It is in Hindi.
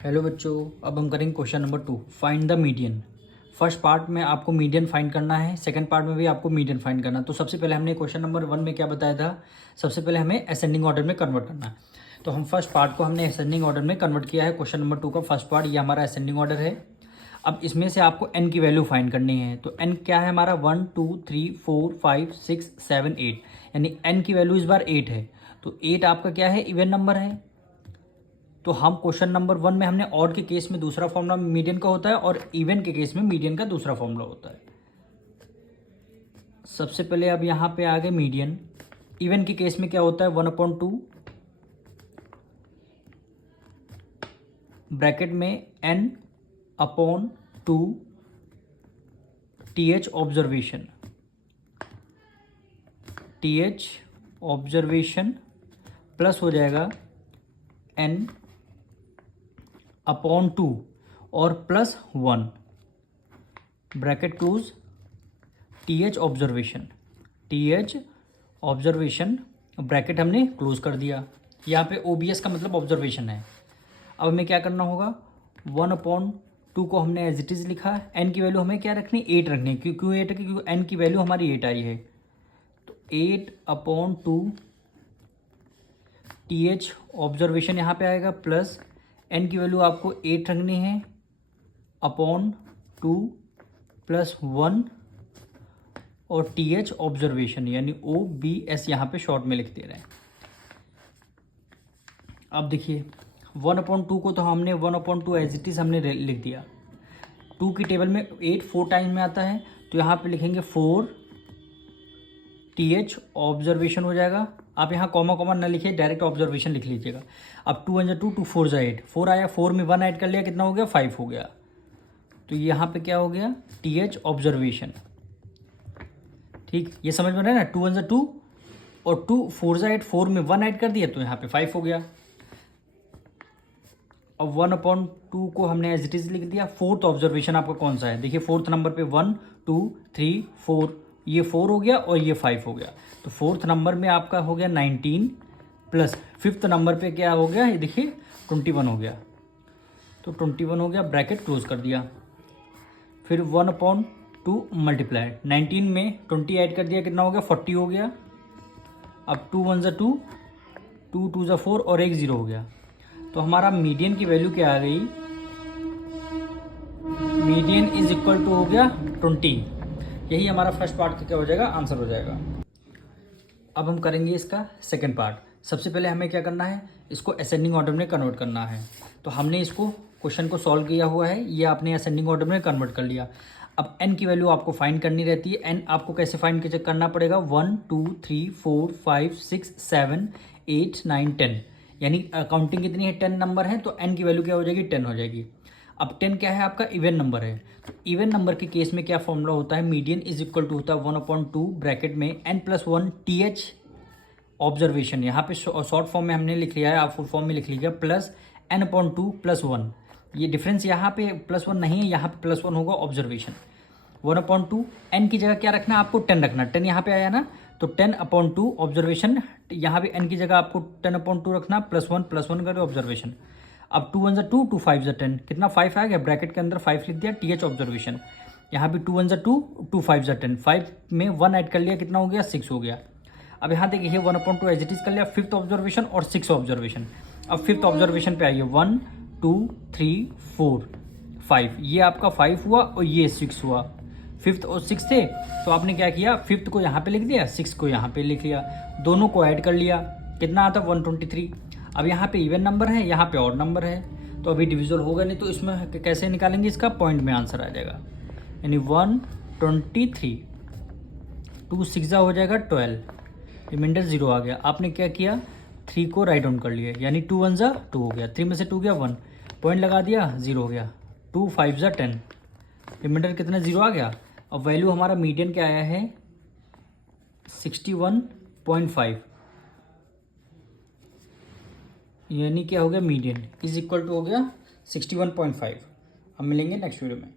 हेलो बच्चों, अब हम करेंगे question number 2, find the median. First part में आपको मीडियन फाइंड करना है, सेकंड पार्ट में भी आपको मीडियन फाइंड करना है। तो सबसे पहले हमने क्वेश्चन नंबर 1 में क्या बताया था, सबसे पहले हमें असेंडिंग ऑर्डर में कन्वर्ट करना है। तो हम फर्स्ट पार्ट को हमने असेंडिंग ऑर्डर में कन्वर्ट किया है। क्वेश्चन नंबर 2 का फर्स्ट पार्ट ये हमारा असेंडिंग ऑर्डर है। अब इसमें से आपको n की वैल्यू फाइंड करनी है। तो n क्या है हमारा 1 2 3 4 5 6 7 8, यानी n की वैल्यू इस बार 8 है। तो 8 आपका क्या है, इवन नंबर है। तो हम क्वेश्चन नंबर 1 में हमने ऑड के केस में दूसरा फॉर्मूला मीडियन का होता है और इवन के केस में मीडियन का दूसरा फॉर्मूला होता है। सबसे पहले अब यहाँ पे आ गए मीडियन। इवन के केस में क्या होता है, 1/2 ब्रैकेट में n/2 th ऑब्जर्वेशन प्लस हो जाएगा n/2 और plus 1 bracket close th observation bracket हमने क्लोज कर दिया। यहाँ पे OBS का मतलब ऑब्जर्वेशन है। अब हमें क्या करना होगा, 1/2 को हमने एज इट इज़ लिखा। n की वैल्यू हमें क्या रखनी, 8 रखनी है। क्यों 8 रखी, क्योंकि n की वैल्यू हमारी 8 आई है। तो 8/2 th ऑब्जर्वेशन यहाँ पे आएगा प्लस n की वैल्यू आपको 8 रखनी है अपॉन 2 प्लस 1 और th ऑब्जर्वेशन यानी OBS यहाँ पे शॉर्ट में लिख दे रहे हैं। अब देखिए 1/2 को तो हमने 1/2 एज इट इज़ हमने लिख दिया। 2 की टेबल में 8 4 टाइम में आता है, तो यहाँ पे लिखेंगे 4 th ऑब्जर्वेशन हो जाएगा। आप यहाँ कॉमा कॉमा ना लिखिए, डायरेक्ट ऑब्जर्वेशन लिख लीजिएगा। अब 2 × 2 2 4 × 8 4 आया, 4 में 1 ऐड कर लिया, कितना हो गया, 5 हो गया। तो यहाँ पे क्या हो गया, th ऑब्जर्वेशन। ठीक, ये समझ में रहा है ना। 2 × 2 और 2 4 × 8 4 में 1 ऐड कर दिया, तो यहाँ पे 5 हो गया। अब 1/2 को हमने एज इट इज लिख दिया। फोर्थ ऑब्जर्वेशन आपका कौन सा है, देखिए फोर्थ नंबर पे 1 2 3 4, ये 4 हो गया और ये 5 हो गया। तो फोर्थ नंबर में आपका हो गया 19 प्लस फिफ्थ नंबर पे क्या हो गया, ये देखिए 21 हो गया। तो 21 हो गया, ब्रैकेट क्लोज कर दिया। फिर 1/2 मल्टीप्लाई 19 में 20 ऐड कर दिया, कितना हो गया, 40 हो गया। अब 2 × 1 2 2 2 × 4 और 1 0 हो गया। तो हमारा मीडियन की वैल्यू क्या आ गई, मीडियन इज इक्वल टू हो गया 20। यही हमारा फर्स्ट पार्ट का क्या हो जाएगा, आंसर हो जाएगा। अब हम करेंगे इसका सेकंड पार्ट। सबसे पहले हमें क्या करना है, इसको असेंडिंग ऑर्डर में कन्वर्ट करना है। तो हमने इसको क्वेश्चन को सॉल्व किया हुआ है, ये आपने असेंडिंग ऑर्डर में कन्वर्ट कर लिया। अब n की वैल्यू आपको फाइंड करनी रहती है। n आपको कैसे फाइंड करना पड़ेगा, 1 2 3 4 5 6 7 8 9 10, यानी काउंटिंग कितनी है, 10 नंबर है, तो n की वैल्यू क्या हो जाएगी, 10 हो जाएगी। अब 10 क्या है, आपका इवन नंबर है। तो इवन नंबर के केस में क्या फॉर्मूला होता है, मीडियन इज इक्वल टू होता है 1/2 ब्रैकेट में n+1 th ऑब्जर्वेशन, यहाँ पे शॉर्ट फॉर्म में हमने लिख लिया है, आप फुल फॉर्म में लिख लीजिएगा, प्लस n/2 + 1। ये डिफरेंस यहाँ पे +1 नहीं है, यहाँ पे +1 होगा ऑब्जर्वेशन। 1/2 n की जगह क्या रखना है, आपको 10 रखना। 10 यहाँ पे आया ना, तो 10/2 ऑब्जर्वेशन, यहाँ पे n की जगह आपको 10/2 रखना, +1 करो ऑब्जर्वेशन। अब 2 × 2 2 5 × 10, कितना 5 आ गया, ब्रैकेट के अंदर 5 लिख दिया, th ऑब्जर्वेशन। यहाँ भी 2 × 2 2 5 × 10, 5 में 1 ऐड कर लिया, कितना हो गया, 6 हो गया। अब यहाँ देखिए 1/2 एज इट इज कर लिया, फिफ्थ ऑब्जर्वेशन और 6 ऑब्जर्वेशन। अब फिफ्थ ऑब्जर्वेशन पे आइए, 1 2 3 4 5, ये आपका 5 हुआ और ये 6 हुआ। फिफ्थ और 6 थे, तो आपने क्या किया, फिफ्थ को यहाँ पे लिख दिया, 6 को यहाँ पे लिख लिया, दोनों को ऐड कर लिया, कितना आता, 123। अब यहाँ पे इवन नंबर है, यहाँ पे ऑड नंबर है, तो अभी डिविजल होगा नहीं, तो इसमें कैसे निकालेंगे, इसका पॉइंट में आंसर आ जाएगा, यानी 123। 2 6 हो जाएगा 12, रिमाइंडर 0 आ गया। आपने क्या किया, 3 को राइट डाउन कर लिया, यानी 2 × 1 2 हो गया, 3 में से 2 गया 1, पॉइंट लगा दिया, 0 हो गया। 2 5 × 10, रिमाइंडर कितना, 0 आ गया। अब वैल्यू हमारा मीडियन क्या आया है, 61.5, यानी क्या हो गया, मीडियन इज इक्वल टू हो गया 61.5। अब मिलेंगे नेक्स्ट वीडियो में।